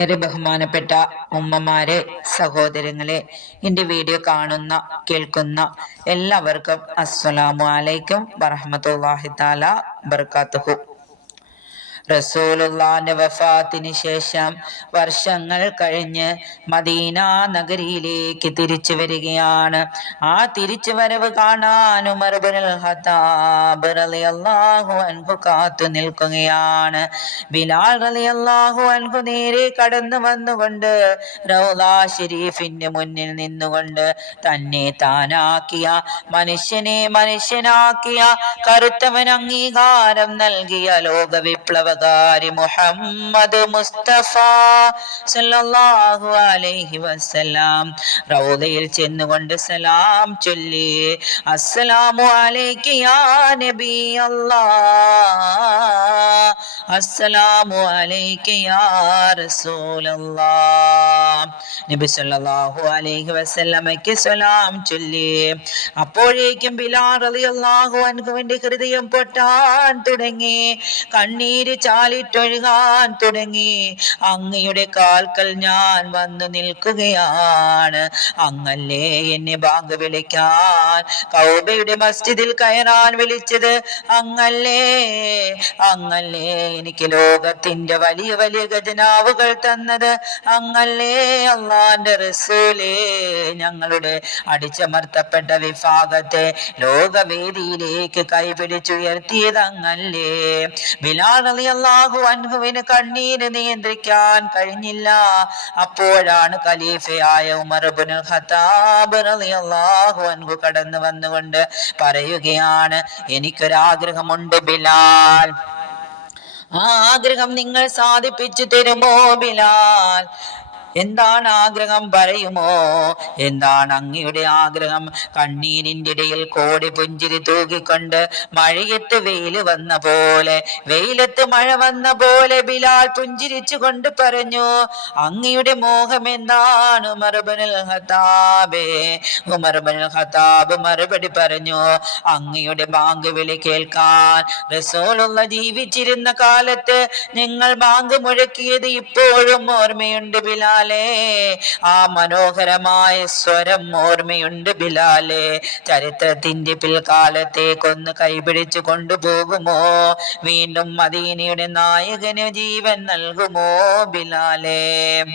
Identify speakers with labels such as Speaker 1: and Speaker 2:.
Speaker 1: ഏറെ ബഹുമാനപ്പെട്ട ഉമ്മമാരെ സഹോദരങ്ങളെ എന്റെ വീഡിയോ കാണുന്ന കേൾക്കുന്ന എല്ലാവർക്കും അസ്സലാമു അലൈക്കും വറഹമത്തല്ലാഹി താല ബർക്കാത്തുഹു റസൂലുള്ളാന്റെ വഫാത്തിന് ശേഷം വർഷങ്ങൾ കഴിഞ്ഞ് മദീന നഗരിയിലേക്ക് തിരിച്ചു വരികയാണ്. ആ തിരിച്ചു വരവ് കാണാൻ അൻഹു നിൽക്കുകയാണ്. ബിലാൽ റളിയല്ലാഹു അൻഹു നേരെ കടന്നു വന്നുകൊണ്ട് റൗലാ ഷെരീഫിന്റെ മുന്നിൽ നിന്നുകൊണ്ട് തന്നെ താനാക്കിയ മനുഷ്യനെ മനുഷ്യനാക്കിയ കറുത്തവൻ അംഗീകാരം നൽകിയ ലോക വിപ്ലവ കാരി മുഹമ്മദ് മുസ്തഫ സല്ലല്ലാഹു അലൈഹി വസല്ലം. റൗദയിൽ ചെന്നുകൊണ്ട് സലാം ചൊല്ലി. അസ്സലാമു അലൈക യാ നബി അല്ലാഹ് അസ്സലാമു അലൈക യാ റസൂലല്ലാഹ്. നബി സല്ലല്ലാഹു അലൈഹി വസല്ലമയ്ക്ക് സലാം ചൊല്ലി. അപ്പോഴേക്കും ബിലാൽ റളിയല്ലാഹു അൻഹുവിന്റെ ഹൃദയം പൊട്ടാൻ തുടങ്ങി. കണ്ണീര് ചാലിട്ടൊഴുകാൻ തുടങ്ങി. അങ്ങയുടെ കാൽക്കൽ ഞാൻ വന്നു നിൽക്കുകയാണ്. അങ്ങല്ലേ എന്നെ ബാങ്ക് വിളിക്കാൻ. കൗബയുടെ മസ്ജിദിൽ കയറാൻ വിളിച്ചത് അങ്ങല്ലേ. അങ്ങല്ലേ എനിക്ക് ലോകത്തിന്റെ വലിയ വലിയ ഖജനാവുകൾ തന്നത് അങ്ങല്ലേ. അള്ളാന്റെ റസൂലേ ഞങ്ങളുടെ അടിച്ചമർത്തപ്പെട്ട വിഭാഗത്തെ ലോകവേദിയിലേക്ക് കൈപിടിച്ചുയർത്തിയത് അങ്ങല്ലേ. ബിലാൽ റളിയല്ലാഹു അൻഹുവിന് കണ്ണീര് നിയന്ത്രിക്കാൻ കഴിഞ്ഞില്ല. അപ്പോഴാണ് ഖലീഫയായ ഉമർ ഇബ്നുൽ ഖത്താബ് റളിയല്ലാഹു അൻഹു കടന്നു വന്നുകൊണ്ട് പറയുകയാണ് എനിക്കൊരാഗ്രഹമുണ്ട് ബിലാൽ. ആ ആഗ്രഹം നിങ്ങൾ സാധിപ്പിച്ചു തരുമോ ബിലാൽ? എന്താണ് ആഗ്രഹം പറയുമോ? എന്താണ് അങ്ങയുടെ ആഗ്രഹം? കണ്ണീരിന്റെ ഇടയിൽ കോടി പുഞ്ചിരി തൂകിക്കൊണ്ട് മഴയത്ത് വെയിൽ വന്ന പോലെ വെയിലത്ത് മഴ വന്ന പോലെ ബിലാൽ പുഞ്ചിരിച്ചു കൊണ്ട് പറഞ്ഞു അങ്ങയുടെ മോഹം എന്താണ്? ഉമർബനുൽ ഹത്താബേ ഉമർബനുൽ ഹത്താബ് മറുപടി പറഞ്ഞു അങ്ങയുടെ ബാങ്ക് വിളി കേൾക്കാൻ റസോളുള്ള ജീവിച്ചിരുന്ന കാലത്ത് നിങ്ങൾ ബാങ്ക് മുഴക്കിയത് ഇപ്പോഴും ഓർമ്മയുണ്ട് ബിലാൽ. ബിലാലെ. ആ മനോഹരമായ സ്വരം ഓർമ്മയുണ്ട് ബിലാലേ. ചരിത്രത്തിന്റെ പിൽക്കാലത്തേക്കൊന്ന് കൈപിടിച്ചു കൊണ്ടുപോകുമോ? വീണ്ടും മദീനയുടെ നായകന് ജീവൻ നൽകുമോ ബിലാലെ?